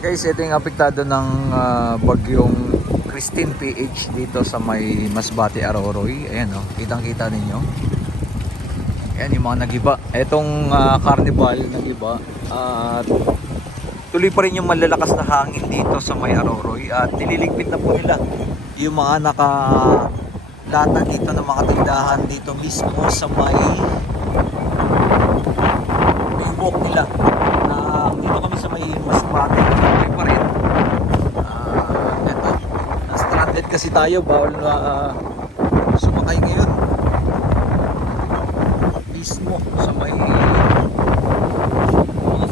Guys, ito yung apektado ng ah, bagyong Christine PH dito sa may Masbate Aroroy. Ayan oh, kitang-kita ninyo. Ayan yung mga nagiba. Etong ah, carnival nagiba at tuloy pa rin yung malalakas na hangin dito sa may Aroroy at nililigpit na po nila yung mga naka lata dito ng mga tindahan dito mismo sa may may walk nila na dito kami sa may Masbate tuloy pa rin Ah, eto na-stranded kasi tayo bawal na ah, sumakay ngayon. Mismo sa may mga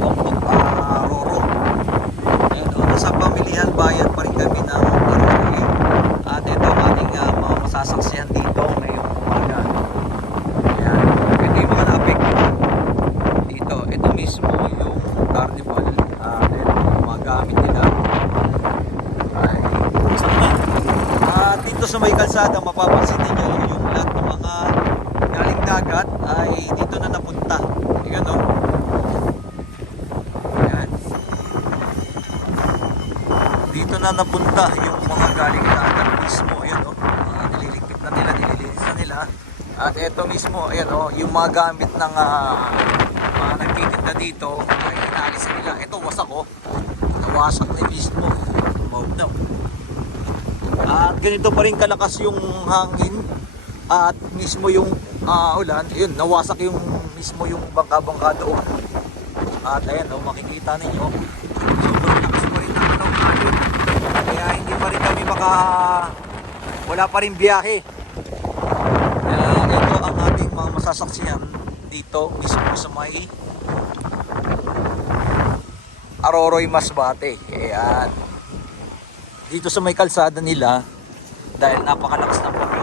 kampong ah, Roro Ayan, o, nasa pamilihan bayan pa rin kami ng Aroroy at ito ang ating ah, mga masasaksihan dito ngayong umaga Ayan, ito yung mga naapektuhan dito, ito mismo yung carnival at ito yung mga gamit nila ay sama at dito sa may kalsada mapapansin ninyo yung lahat ng mga galing dagat ay dito na napunta. Ayan o Ayan dito na napunta yung mga galing dagat mismo. Ayan o mga nililigpit na nila nililinis na nila. At ito mismo ayan o yung mga gamit ng ah, mga nagtitinda dito ay inaalis na nila. Ito wasak o nawasak na mismo Maup na. at ganito pa rin kalakas yung hangin at mismo yung ah, ulan. Yun nawasak yung mismo yung bangka-bangka doon. At ayan o makikita ninyo. Sobrang lakas pa rin ng anong alon kaya hindi pa rin kami maka wala pa rin biyahe. Kaya ito ang ating mga masasaksihan dito mismo sa may Aroroy Masbate. Ayan. Dito sa may kalsada nila dahil napakalakas ng bagyo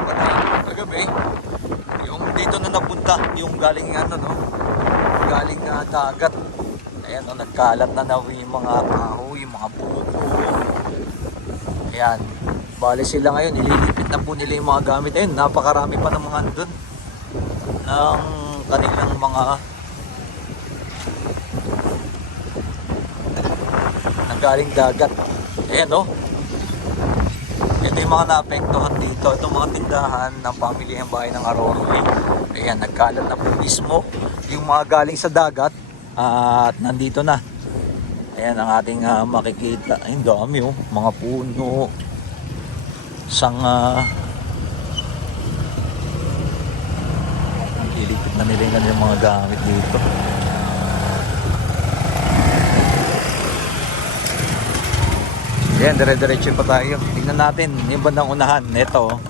kagabi yung dito na napunta yung galing ano no? Galing na dagat. Ayan no nagkalat na na yung mga kahoy yung mga buko. Ayan. Bali sila ngayon ililipit na po nila yung mga gamit. Ayun napakarami pa ng mga andun. Ng kanilang mga nagaling dagat. Ayan no ito yung mga naapektuhan dito. Itong mga tindahan ng pamilihang bahay ng Aroroy. Ayan, nagkalat na po mismo. Yung mga galing sa dagat. at nandito na. Ayan ang ating ah, makikita. Ay, dami oh. Mga puno. Sanga. Ilipit na nila yung mga gamit dito. Ayan, dire-diretso pa tayo. Tingnan natin yung bandang unahan. Ito.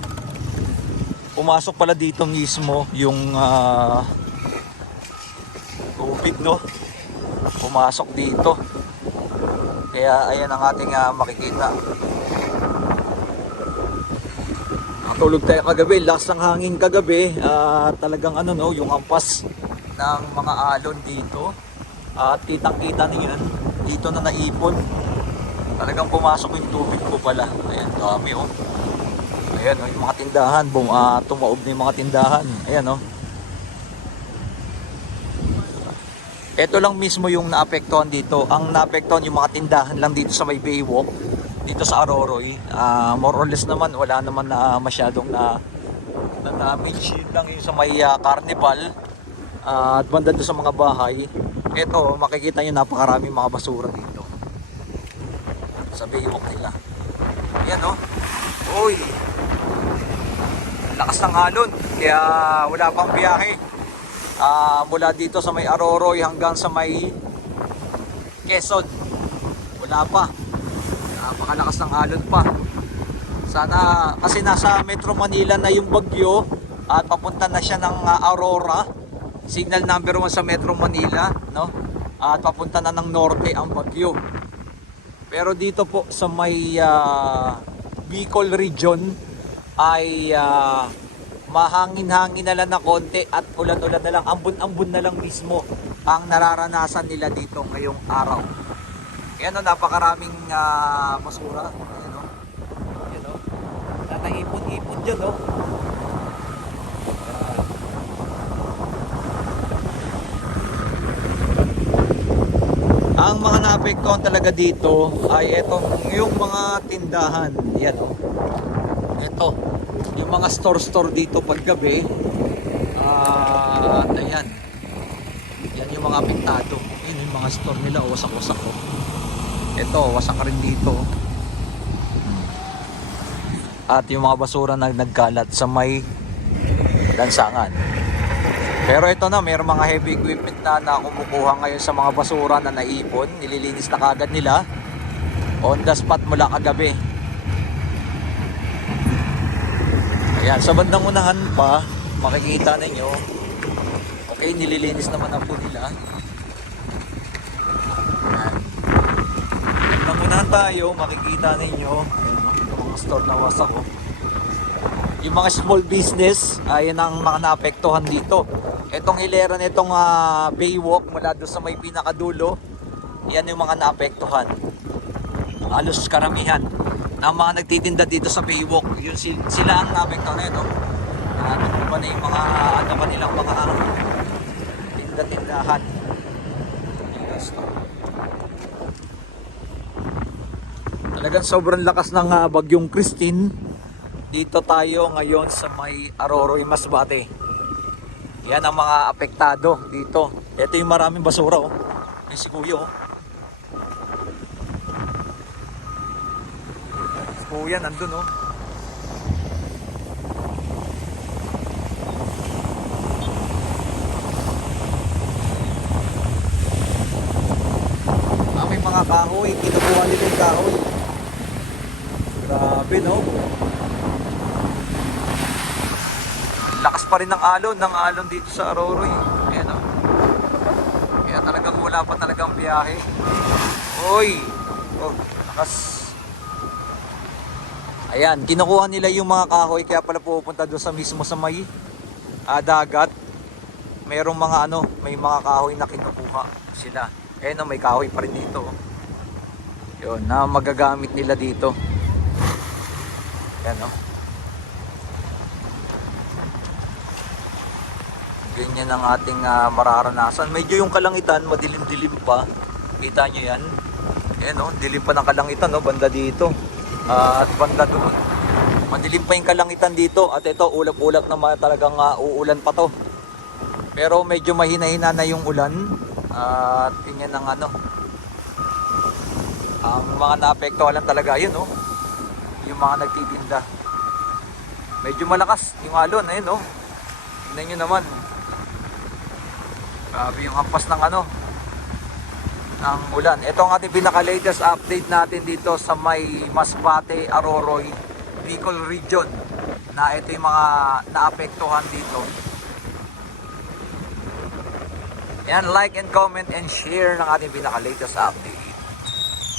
Pumasok pala dito mismo yung ah, tubig, no? Pumasok dito. Kaya ayan ang ating ah, makikita. Natulog tayo kagabi. Last ng hangin kagabi. ah, talagang ano, no? Yung ampas ng mga alon dito. At kitang-kita niyan. Dito na naipon talagang pumasok yung tubig ko pala. Ayan dami oh. Ayan oh yung mga tindahan. Bum ah, tumaob na yung mga tindahan. Ayan oh. Ito lang mismo yung naapektuhan dito. Ang naapektuhan yung mga tindahan lang dito sa may Baywalk dito sa Aroroy. Ah, more or less naman wala naman na masyadong na na damage. Yun lang yung sa may ah, carnival. Ah, at banda sa mga bahay. Ito makikita nyo napakarami mga basura dito sa baywalk nila. Ayan o. Oh. Uy. Lakas ng alon. Kaya wala pang biyahe. Ah, mula dito sa may Aroroy hanggang sa may Quezon. Wala pa. Napakalakas ng alon pa. Sana kasi nasa Metro Manila na yung bagyo at papunta na siya ng ah, Aurora. Signal number 1 sa Metro Manila, no? At papunta na ng norte ang bagyo. Pero dito po sa may ah, Bicol region ay ah, mahangin-hangin na lang na konti at ulan-ulan na lang, ambon-ambon na lang mismo ang nararanasan nila dito ngayong araw. Ayan o, napakaraming ah, basura. Ayan o. Ayan o. Nataipon-ipon dyan o. Ang mga naapektuhan talaga dito ay etong yung mga tindahan. Yan oh. Ito. Yung mga store-store dito paggabi. Ah, ayan. Yan yung mga apektado. Yan yung mga store nila. oh, Wasak-wasak oh. Ito, wasak rin dito. At yung mga basura na nagkalat sa may lansangan. Pero ito na, mayroong mga heavy equipment na, na kumukuha ngayon sa mga basura na naipon. Nililinis na kagad nila. On the spot mula kagabi. Ayan, sa bandang unahan pa, makikita ninyo. Okay, nililinis naman na po nila. Ayan. Bandang unahan tayo, makikita ninyo. Yung mga store na wasak oh. Yung mga small business, ayan ang mga naapektuhan dito. Itong hilera nitong ah, Baywalk mula doon sa may pinakadulo, yan yung mga naapektuhan. Halos karamihan ng mga nagtitinda dito sa Baywalk, yun sil- sila ang naapektuhan nito. Ano pa na yung mga ano kanilang mga tinda-tindahan. Talagang sobrang lakas ng ah, bagyong Christine. Dito tayo ngayon sa may Aroroy, Masbate. Yan ang mga apektado dito. Ito yung maraming basura oh. May si Kuya oh. Si Kuya nandun oh. May mga kahoy. Kinukuha nila yung kahoy. Grabe no. Lakas pa rin ng alon, ng alon dito sa Aroroy. Ayan o. Kaya talagang wala pa talagang biyahe. Uy! Oh, lakas. Ayan, kinukuha nila yung mga kahoy kaya pala pupunta doon sa mismo sa may ah, dagat. Merong mga ano, may mga kahoy na kinukuha sila. Eh no, may kahoy pa rin dito. oh. Yun, na magagamit nila dito. Yan oh. Ganyan ang ating ah, mararanasan. Medyo yung kalangitan, madilim-dilim pa. Kita nyo yan? Yan oh, dilim pa ng kalangitan no, banda dito. Ah, at banda doon. Madilim pa yung kalangitan dito. At ito, ulap-ulap na talagang ah, uulan pa to. Pero medyo mahina-hina na yung ulan. At tingnan ng ano. Ang mga naapektuhan lang talaga yun, oh. Yung mga nagtitinda. Medyo malakas yung alon, ayun, oh. Tingnan nyo naman. Grabe yung hampas ng ano, ng ulan. Ito ang ating pinaka-latest update natin dito sa may Masbate, Aroroy, Bicol Region. Na ito yung mga naapektuhan dito. Yan, like and comment and share ng ating pinaka-latest update.